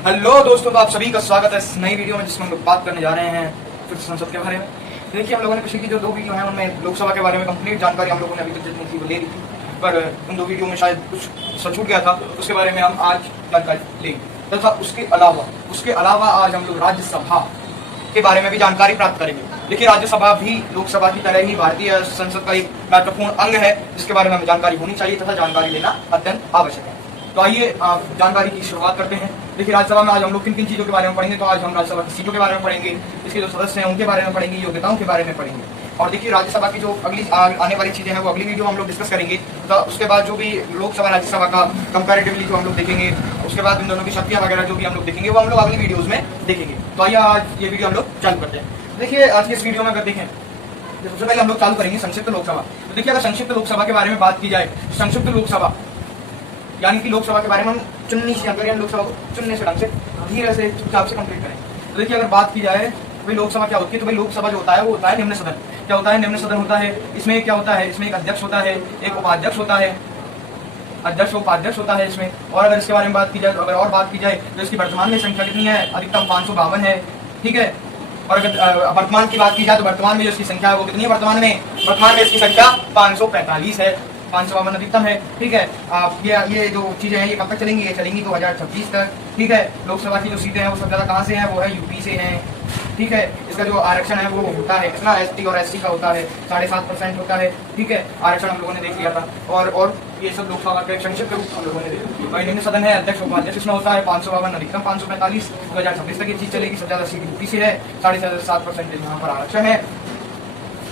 Hello दोस्तों, तो आप सभी का स्वागत है इस नई वीडियो में जिसमें हम लोग बात करने जा रहे हैं फिर संसद के बारे में। देखिए, हम लोगों ने पिछली की जो 2 वीडियो हैं उनमें लोकसभा के बारे में कंप्लीट जानकारी हम लोगों ने अभी तक जितनी थी वो ले ली थी, पर उन 2 वीडियो में शायद कुछ छूट गया था, उसके बारे में हम आज जानकारी लेंगे। तथा उसके अलावा आज हम लोग राज्यसभा के बारे में भी जानकारी प्राप्त करेंगे। देखिए, राज्यसभा भी लोकसभा की तरह ही भारतीय संसद का एक महत्वपूर्ण अंग है जिसके बारे में हमें जानकारी होनी चाहिए तथा जानकारी लेना अत्यंत आवश्यक है। तो आइए जानकारी की शुरुआत करते हैं। देखिए, राज्यसभा में आज हम लोग किन किन चीजों के बारे में पढ़ेंगे। तो आज हम राज्यसभा की सीटों के बारे में पढ़ेंगे, इसके जो सदस्य हैं उनके बारे में पढ़ेंगे, योग्यताओं के बारे में पढ़ेंगे। और देखिए, राज्यसभा की जो अगली आने वाली चीजें हैं वो अगली वीडियो हम लोग डिस्कस करेंगे। तो उसके बाद जो भी लोकसभा राज्यसभा का कंपैरेटिवली जो हम लोग देखेंगे, उसके बाद इन दोनों की शक्तियां वगैरह जो भी हम लोग देखेंगे वो हम लोग अगली वीडियोज में देखेंगे। तो आइए आज ये वीडियो हम लोग चालू करते हैं। देखिए, आज की इस वीडियो में अगर देखें तो सबसे पहले हम लोग चालू करेंगे संक्षिप्त लोकसभा। तो देखिए, अगर संक्षिप्त लोकसभा के बारे में बात की जाए, संक्षिप्त लोकसभा यानी कि लोकसभा के बारे में हम चुननी से जानकारी लोकसभा को चुनने से ढंग से धीरे से चुपचाप से कंप्लीट करें। तो देखिए, अगर बात की जाए भाई लोकसभा क्या होती है, तो भाई लोकसभा जो होता है वो होता है निम्न सदन। क्या होता है? निम्न सदन होता है। इसमें क्या होता है? इसमें एक अध्यक्ष होता है, एक उपाध्यक्ष होता है, अध्यक्ष उपाध्यक्ष होता है इसमें। और अगर इसके बारे में बात की जाए, तो अगर और बात की जाए तो इसकी वर्तमान में संख्या कितनी है? अधिकतम 552 है, ठीक है। और अगर वर्तमान की बात की जाए तो वर्तमान में जो इसकी संख्या है वो कितनी है? वर्तमान में इसकी संख्या 545 है, 552 अधिकतम है, ठीक है। ये जो चीजें हैं ये कब तक चलेंगी? ये चलेंगी 2026 तक, ठीक है। लोकसभा की जो सीटें हैं वो सब ज्यादा कहाँ से हैं? वो है यूपी से हैं, ठीक है। इसका जो आरक्षण है वो होता है कितना? एसटी और एससी का होता है 7.5% होता है, ठीक है। आरक्षण हम लोगों ने देख लिया था। और ये सब लोकसभा के संक्षिप्त रूप हम लोगों ने देखा। और निम्न सदन है, अध्यक्ष उपाध्यक्ष इसमें होता है 552 अधिकतम 545, 2026 तक ये चीज चलेगी। सबसे ज्यादा सीट यूपी से है, 7.5% यहाँ पर आरक्षण है।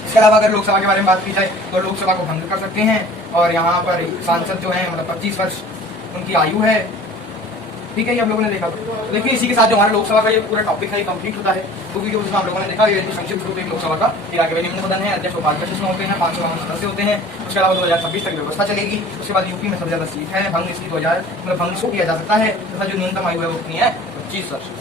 इसके अलावा अगर लोकसभा के बारे में बात की जाए तो लोकसभा को भंग कर सकते हैं। और यहाँ पर सांसद जो है मतलब 25 वर्ष उनकी आयु है, ठीक है। ये हम लोगों ने देखा। तो देखिए, इसी के साथ जो हमारा लोकसभा का ये पूरा टॉपिक है कंप्लीट होता है। तो वीडियो उसमें हम लोगों ने देखा ये संक्षिप्त रूप एक लोकसभा का। फिर आगे निम्न सदन है, अध्यक्ष उपाध्यक्ष इसमें होते हैं, 552 सदस्य होते हैं। उसके अलावा 2026 तक व्यवस्था चलेगी। उसके बाद यूपी में सबसे ज्यादा सीट है, भंग इसकी 2000 मतलब भंग इसको किया जा सकता है तथा जो न्यूनतम आयु है वो कितनी है? 25 वर्ष,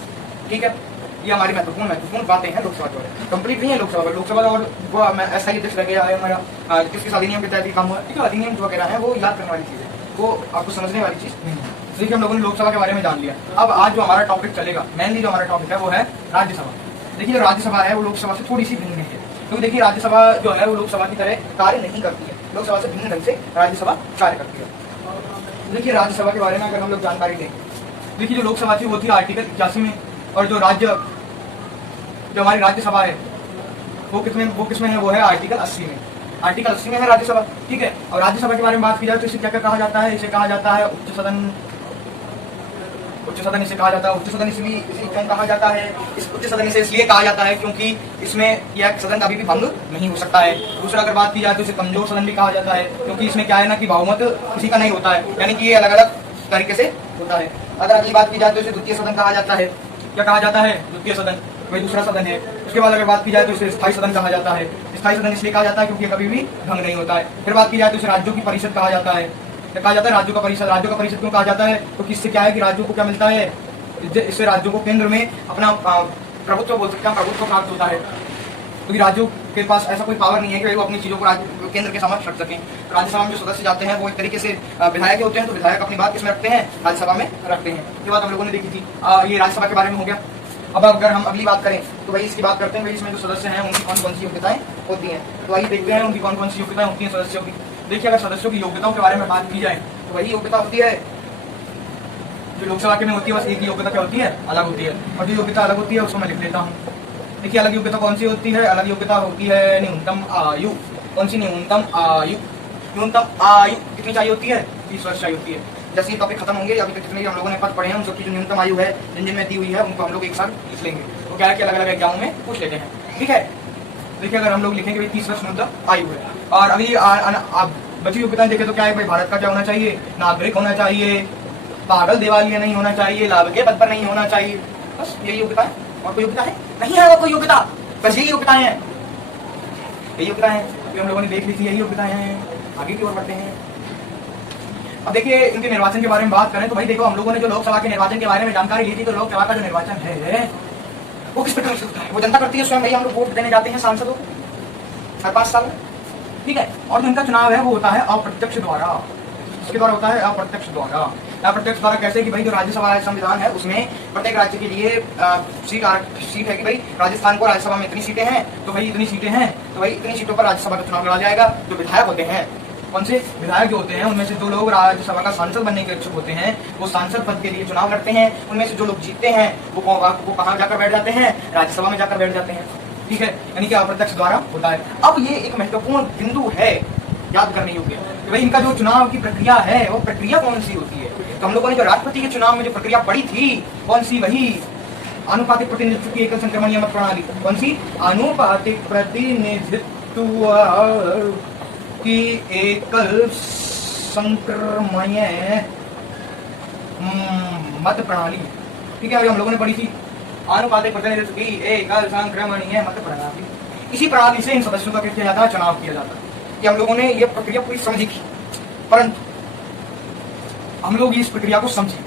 ठीक है। ये हमारी महत्वपूर्ण बातें हैं लोकसभा के बारे में। कंप्लीट नहीं है लोकसभा और वो ऐसा ही अध्यक्ष लगे हमारा किसके अधिनियम के तहत ही काम हुआ है, ठीक है। अधिनियम जो वगैरह है वो याद करने वाली चीज है, वो आपको समझने वाली चीज नहीं है। देखिए, हम लोगों ने लोकसभा के बारे में जान लिया। अब आज जो हमारा टॉपिक चलेगा, मेनली जो हमारा टॉपिक है वो है राज्यसभा। देखिए, जो राज्यसभा है वो लोकसभा से थोड़ी सी भिन्न है, क्योंकि देखिए राज्यसभा जो है वो लोकसभा की तरह कार्य नहीं करती है। लोकसभा से भिन्न ढंग से राज्यसभा कार्य करती है। देखिए, राज्यसभा के बारे में अगर हम लोग जानकारी लें, देखिए जो लोकसभा थी वो थी आर्टिकल 81 में, और जो हमारी राज्यसभा है वो किसमें है? वो है आर्टिकल 80 में। आर्टिकल 80 में है राज्यसभा, ठीक है। और राज्यसभा के बारे में बात की जाए तो इसे क्या क्या कहा जाता है? इसे कहा जाता है उच्च सदन इसे कहा जाता है। उच्च सदन इसलिए क्यों कहा जाता है? इस उच्च सदन इसे इसलिए कहा जाता है क्योंकि इसमें यह सदन कभी भी भंग नहीं हो सकता है। दूसरा अगर बात की जाए तो इसे कमजोर सदन भी कहा जाता है, क्योंकि इसमें क्या है ना कि बहुमत किसी का नहीं होता है, यानी कि ये अलग अलग तरीके से होता है। अगर अगली बात की जाए तो इसे द्वितीय सदन कहा जाता है। क्या कहा जाता है? द्वितीय सदन, वही दूसरा सदन है। उसके बाद अगर बात की जाए तो इसे स्थायी सदन कहा जाता है। स्थायी सदन इसलिए कहा जाता है क्योंकि ये कभी भी भंग नहीं होता है। फिर बात की जाए तो इसे राज्यों की परिषद कहा जाता है। क्या कहा जाता है? राज्यों का परिषद। राज्यों का परिषद क्यों कहा जाता है? क्योंकि इससे क्या है कि राज्यों को क्या मिलता है? इससे राज्यों को केंद्र में अपना प्रभुत्व बोल सकते हैं, प्रभुत्व प्राप्त होता है, क्योंकि राज्यों के पास ऐसा कोई पावर नहीं है कि वो अपनी चीजों को केंद्र के समक्ष रख सकें। राज्यसभा में जो सदस्य जाते हैं वो एक तरीके से विधायक होते हैं, तो विधायक अपनी बात किसमें रखते हैं? राज्यसभा में रखते हैं। ये बात हम लोगों ने देखी थी। ये राज्यसभा के बारे में हो गया। अब अगर हम अगली बात करें तो भाई इसकी बात करते हैं, भाई इसमें जो सदस्य हैं उनकी कौन कौन सी योग्यताएं होती हैं। तो आइए देखते हैं उनकी कौन कौन सी योग्यताएं होती हैं सदस्यों की। देखिए, अगर सदस्यों की योग्यताओं के बारे में बात की जाए तो वही योग्यता होती है जो लोकसभा के में होती है, बस एक ही योग्यता क्या होती है? अलग होती है। और जो योग्यता अलग होती है उसको मैं लिख लेता हूँ। देखिए, अलग योग्यता कौन सी होती है? अलग योग्यता होती है न्यूनतम आयु। कौन सी? न्यूनतम आयु। न्यूनतम आयु कितनी चाहिए होती है? 30 वर्ष चाहिए होती है। जैसे ये टॉपिक खत्म होंगे, अभी तक जितने भी हम लोगों ने पद पढ़े हैं उन सबकी जो न्यूनतम आयु है जिन में दी हुई है उनको हम लोग एक साथ लिख लेंगे। तो क्या है कि अलग अलग एग्जामों में पूछ लेते हैं, ठीक है। देखिए, अगर हम लोग लिखेंगे भाई 30 वर्ष न्यूनतम आयु है। और अभी बची योग्यताएं देखें तो क्या है भाई? भारत का क्या होना चाहिए? नागरिक होना चाहिए, पागल दिवालिया नहीं होना चाहिए, लाभ के पद पर नहीं होना चाहिए। बस यही योग्यता है। और कोई योग्यता है? नहीं है और कोई योग्यता, बस यही योग्यताएं हैं। यही योग्यता है जो हम लोगों ने देख ली थी, यही योग्यताएं हैं। आगे की ओर बढ़ते हैं। अब देखिए, इनके निर्वाचन के बारे में बात करें तो भाई देखो, हम लोगों ने जो लोकसभा के निर्वाचन के बारे में जानकारी ली थी, तो लोकसभा का जो निर्वाचन है वो किस प्रकार से होता है? वो जनता करती है स्वयं। भाई हम लोग वोट देने जाते हैं सांसदों हर 5 साल, ठीक है। और जो इनका चुनाव है वो होता है अप्रत्यक्ष द्वारा। इसके द्वारा होता है अप्रत्यक्ष द्वारा। प्रत्यक्ष द्वारा कैसे कि भाई जो राज्यसभा संविधान है उसमें प्रत्येक राज्य के लिए सीट है कि भाई राजस्थान को राज्यसभा में इतनी सीटें हैं तो भाई इतनी सीटें हैं तो भाई इतनी सीटों पर राज्यसभा का चुनाव लड़ा जाएगा। जो विधायक होते हैं, कौन से विधायक जो होते हैं उनमें से जो लोग राज्यसभा का सांसद बनने के इच्छुक होते हैं वो सांसद पद के लिए चुनाव लड़ते हैं। उनमें से जो लोग जीतते हैं वो कहाँ जाकर बैठ जाते हैं, राज्यसभा में जाकर बैठ जाते हैं। ठीक है, यानी कि अप्रत्यक्ष द्वारा होता है। अब ये एक महत्वपूर्ण बिंदु है याद करने योग्य कि भाई इनका जो चुनाव की प्रक्रिया है वो प्रक्रिया कौन सी होती है। तो हम लोगों ने जो राष्ट्रपति के चुनाव में जो प्रक्रिया पढ़ी थी कौन सी, वही आनुपातिक प्रतिनिधित्व की एकल संक्रमणीय मत प्रणाली। कौन सी, आनुपातिक प्रतिनिधित्व की एकल संक्रमणीय मत प्रणाली। ठीक है, हम लोगों ने पढ़ी थी आनुपातिक प्रतिनिधित्व की एकल संक्रमणीय मत प्रणाली। इसी प्रणाली से इन सदस्यों का क्या किया जाता है, चुनाव किया जाता है। कि हम लोगों ने ये प्रक्रिया पूरी समझी थी, परंतु हम लोग इस प्रक्रिया को समझे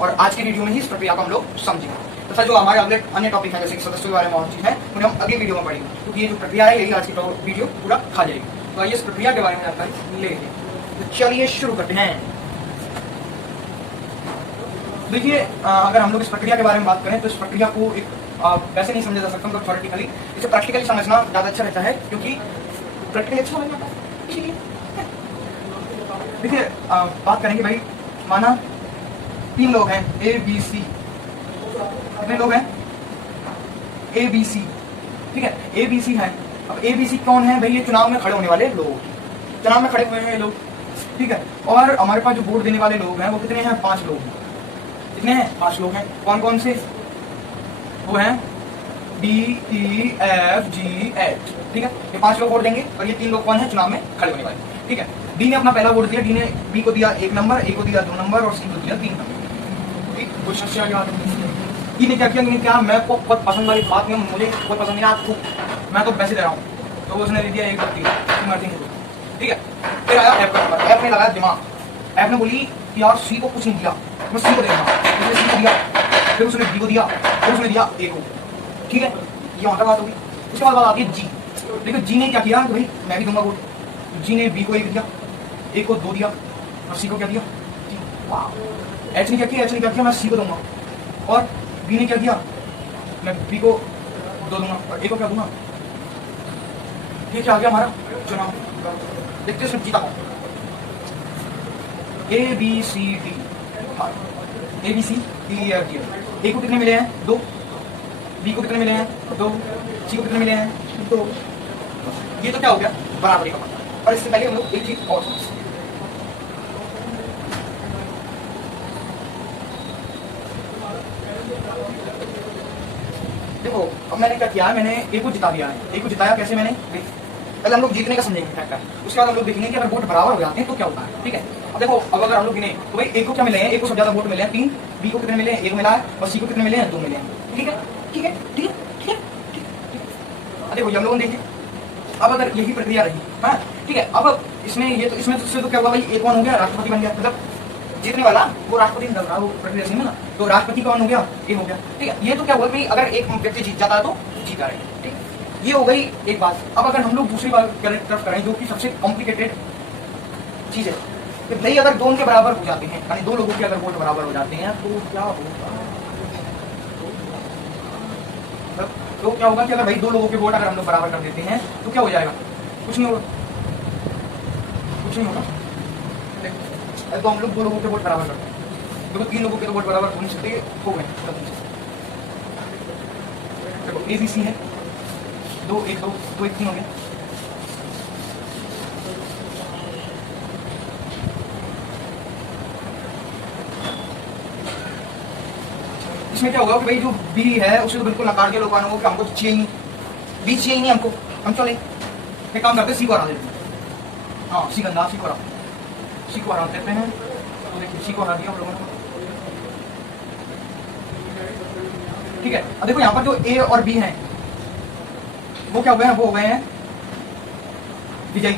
और आज के वीडियो में ही इस प्रक्रिया को हम लोग समझेंगे तथा जो हमारे अगले अन्य टॉपिक है जैसे कि सदस्यों के बारे में और चीज है उन्हें हम अगली वीडियो में पढ़ेंगे, क्योंकि ये जो प्रक्रिया है यही आज की वीडियो पूरा खा जाएगी। तो आइए इस प्रक्रिया के बारे में जानकारी ले लें। तो चलिए शुरू करते हैं। देखिए, अगर हम लोग इस प्रक्रिया के बारे में बात करें तो इस प्रक्रिया को एक वैसे नहीं समझा जा सकता, मतलब थ्योरेटिकली। इसे प्रैक्टिकली समझना ज्यादा अच्छा रहता है, क्योंकि प्रैक्टिकली अच्छा समझ आता है। इसीलिए देखिए, बात करेंगे भाई, माना 3 लोग हैं ए बी सी। कितने लोग हैं, ए बी सी। ठीक है, ए बी सी है। अब ए बी सी कौन है भाई, ये चुनाव में खड़े होने वाले लोग, चुनाव में खड़े हुए हैं लोग। ठीक है, और हमारे पास जो वोट देने वाले लोग हैं वो कितने हैं, 5 लोग हैं। कितने हैं, 5 लोग हैं। कौन कौन से, वो हैं D E F G H. ठीक है, ये 5 लोग वोट देंगे और ये 3 लोग कौन है, चुनाव में खड़े होने वाले। ठीक है, डी ने अपना पहला वोट दिया, डी ने बी को दिया 1 नंबर, ए को दिया 2 नंबर और सी को दिया 3 नंबर। ठीक, कुछ समस्या ई ने क्या किया, मैं को बहुत पसंद वाली बात में मुझे बहुत पसंद नहीं आता, मैं तो पैसे दे रहा हूँ, तो उसने दे दिया 1 2 3। ठीक है, फिर आया एफ का नंबर। एफ ने लगाया दिमाग। एफ ने बोली कि यार सी को कुछ नहीं दिया, मैं सी को दे रहा हूँ। उसने सी को दिया, फिर उसने बी को दिया, फिर उसने दिया ए को। ठीक है, ये वहां तक बात होगी। उसके बाद बात आती है जी। देखो जी ने क्या किया कि भाई मैं भी दूंगा वोट। जी ने बी को 1 दिया, ए को 2 दिया और सी को क्या दिया 3। एच ने क्या किया, मैं सी को दूंगा और बी ने क्या किया, मैं बी को 2 दूंगा और ए को क्या दूंगा। ठीक है, आ गया हमारा चुनाव। देखते हैं जीता कौन। A B C D, A B C D F G. A को कितने मिले हैं, 2। बी को कितने मिले हैं, 2। सी को कितने मिले हैं, 2। ये तो क्या हो गया, बराबरी का मतलब। और इससे पहले हम लोग एक चीज और समझते हैं। देखो, अब मैंने क्या किया, मैंने ए को जिता दिया है। ए को जिताया कैसे मैंने, पहले हम लोग जीतने का समझेंगे क्या है, उसके बाद हम लोग देखेंगे कि अगर वोट बराबर हो जाते हैं तो क्या होता है। ठीक है, अब देखो, अब अगर हम लोग गिने तो भाई ए को क्या मिले हैं, ए को सबसे ज्यादा वोट मिले हैं 3। बी को कितने मिले हैं, 1 मिला है और सी को कितने मिले हैं, 2 मिले हैं। ठीक है, ठीक है, ठीक है, ठीक है, ठीक है। देखो, हम लोगों ने देखे। अब अगर यही प्रक्रिया रही, हाँ ठीक है, अब इसमें ये तो इसमें तो क्या हुआ भाई, ए कौन हो गया, राष्ट्रपति बन गया। मतलब जीतने वाला वो राष्ट्रपति नहीं लग रहा, वो प्रक्रिया से ना, तो राष्ट्रपति कौन हो गया, ए हो गया। ठीक है, ये तो क्या हुआ भाई, अगर एक व्यक्ति जीत जाता है तो जीता रहे। ठीक, ये हो गई एक बात। अब अगर हम लोग दूसरी बात तरफ करें, जो कि सबसे कॉम्प्लिकेटेड चीज है, कि भाई अगर 2 के बराबर हो जाते हैं, यानी 2 लोगों के अगर वोट बराबर हो जाते हैं तो क्या होगा। तो क्या होगा कि अगर भाई 2 लोगों के वोट अगर हम लोग बराबर कर देते हैं तो क्या हो जाएगा, कुछ नहीं होगा, कुछ नहीं होगा। तो हम लोग 2 लोगों के वोट बराबर करते हैं, देखो 3 लोगों के तो वोट बराबर हो नहीं सकते, हो गए। देखो ए बी सी है, 2 1 2 2 1 3 हो गया। इसमें क्या होगा कि भाई जो बी है उसे तो बिल्कुल नकार के लोग आना होगा कि हमको चाहिए नहीं, बी चाहिए नहीं हमको, हम चले एक काम करते सी को हरा देते हैं। हाँ, सी गंदा, सी को हरा देते हैं। तो देखिए सी को हरा दिया हम लोगों ने। ठीक है, अब देखो यहाँ पर जो ए और बी हैं वो क्या हो गए हैं, वो हो गए हैं विजयी।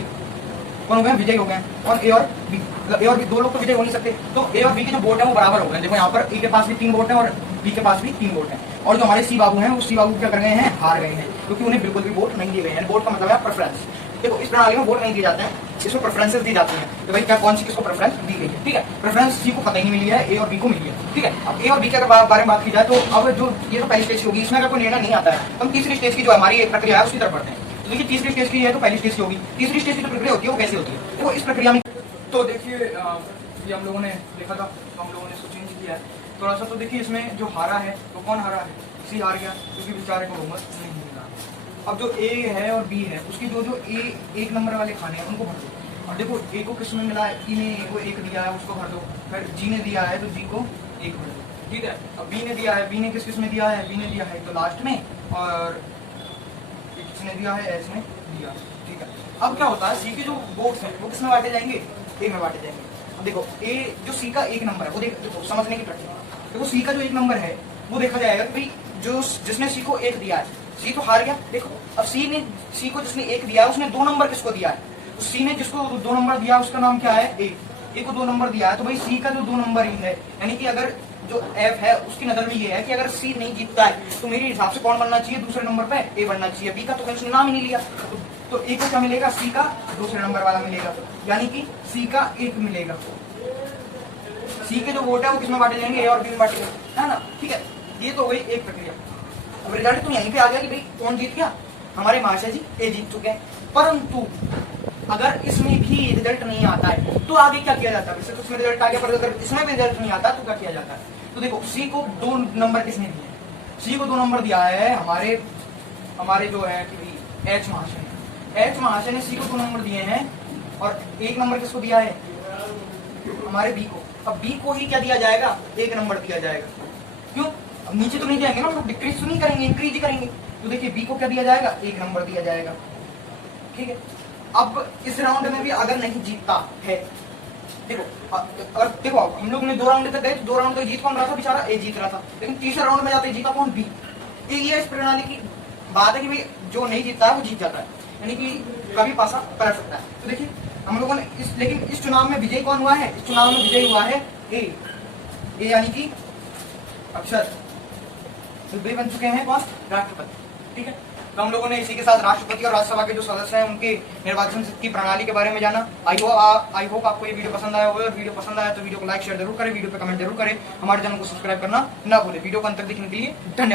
कौन हो गए, विजयी हो गए। और ए और बी, मतलब ए और बी 2 लोग तो विजयी हो नहीं सकते, तो ए और बी के जो वोट है वो बराबर हो गए। देखो यहाँ पर ए के पास भी 3 वोट है और बी के पास भी 3 वोट है। और जो हमारे सी बाबू हैं वो सी बाबू क्या कर गए हैं, हार गए हैं, क्योंकि उन्हें बिल्कुल भी वोट नहीं दिए गए हैं। वोट का मतलब है प्रेफरेंस। देखो, इस प्रणाली में वोट नहीं दिए जाते हैं, इसको प्रेफरेंसेस दी जाती हैं तो भाई क्या कौन सी किसको प्रेफरेंस दी गई है, ठीक है। प्रेफरेंस सी को पता ही नहीं मिली है, ए और बी को मिली है, ठीक है। अब ए और बी के अगर बारे में बात की जाए तो अब जो ये तो पहली स्टेज होगी, इसमें अगर कोई निर्णय नहीं आता है तो हम तीसरी स्टेज की जो हमारी एक प्रक्रिया है उसकी तरफ बढ़ते हैं। तो देखिए तीसरी स्टेज की है तो पहली स्टेज की होगी, तीसरी स्टेज की जो प्रक्रिया होती है वो कैसे होती है, तो इस प्रक्रिया में तो देखिए ये हम लोगों ने देखा था, तो हम लोगों ने इसको चेंज किया है थोड़ा सा। तो देखिए इसमें जो हारा है तो कौन हारा है, सी हार गया क्योंकि बेचारे को बहुमत नहीं मिला। अब जो ए है और बी है उसकी जो जो ए एक नंबर वाले खाने हैं उनको भर दो। और देखो ए को किस में मिला है, ई ने ए को एक दिया है उसको भर दो, फिर जी ने दिया है तो जी को एक भर दो, ठीक है। अब बी ने दिया है, बी ने किस किस में दिया है, बी ने दिया है तो लास्ट में, और किसने दिया है, एस ने दिया, ठीक है। अब क्या होता है सी के जो बोर्ड्स हैं वो किस में बांटे जाएंगे, ए में बांटे जाएंगे। अब देखो ए जो सी का एक नंबर है वो देखो समझने की प्रक्रिया, देखो सी का जो एक नंबर है वो देखा जाएगा कि भाई जो जिसने सी को एक दिया है, सी तो हार गया। देखो अब सी को जिसने एक दिया है उसने दो नंबर किसको दिया है, तो सी ने जिसको दो नंबर दिया उसका नाम क्या है, ए को दो नंबर दिया है। तो भाई सी का जो दो नंबर ही है, यानी कि अगर जो एफ है उसकी नजर में ये है कि अगर सी नहीं जीतता है तो मेरे हिसाब से कौन बनना चाहिए दूसरे नंबर पे, ए बनना चाहिए। बी का तो कहीं उसने नाम ही नहीं लिया, तो ए को क्या मिलेगा, सी का दूसरे नंबर वाला मिलेगा, यानी कि सी का एक मिलेगा। सी के जो वोट है वो किसमें बांटे जाएंगे, ए और बी में बांटे जाएंगे, है ना, ठीक है। ये तो गई एक प्रक्रिया। अब रिजल्ट तो यहीं पे आ गया कि भाई कौन जीत गया, हमारे महाशय जी ए जीत चुके हैं। परंतु अगर इसमें भी रिजल्ट नहीं आता है तो आगे क्या किया जाता है, वैसे तो इसमें रिजल्ट आ गया पर अगर इसमें भी रिजल्ट नहीं आता तो क्या किया जाता है। तो देखो सी को दो नंबर किसने दिए, सी को दो नंबर दिया है हमारे जो है कि एच महाशय ने, एच महाशय ने सी को दो नंबर दिए हैं और एक नंबर किसको दिया है, हमारे बी को। अब बी को ही क्या दिया जाएगा, एक नंबर दिया जाएगा, क्यों, अब नीचे तो नहीं जाएंगे ना, हम लोग डिक्रीज तो नहीं करेंगे, इंक्रीज ही करेंगे। तो देखिए बी को क्या दिया जाएगा, एक नंबर दिया जाएगा, ठीक है। अब इस राउंड में भी अगर नहीं जीतता है, देखो और देखो हम लोग ने दो राउंड तक गए, दो राउंड तक जीत कौन रहा था, बेचारा ए जीत रहा था, लेकिन तीसरे राउंड में जाते जीता कौन, बी। ये इस प्रणाली की बात है कि भाई जो नहीं जीतता है वो जीत जाता है, यानी कि कभी पासा पलट सकता है। तो देखिए हम लोगों ने लेकिन इस चुनाव में विजयी कौन हुआ है, इस चुनाव में विजयी हुआ है ए यानी कि अक्षर, तो वे बन चुके हैं कौन, राष्ट्रपति, ठीक है। तो हम लोगों ने इसी के साथ राष्ट्रपति और राज्यसभा के जो सदस्य हैं उनके निर्वाचन की प्रणाली के बारे में जाना। आई होप आपको ये वीडियो पसंद आया होगा, और वीडियो पसंद आया तो वीडियो को लाइक शेयर जरूर करें, वीडियो पे कमेंट जरूर करें, हमारे चैनल को सब्सक्राइब करना ना भूलें। वीडियो को अंत तक देखने के लिए धन्यवाद।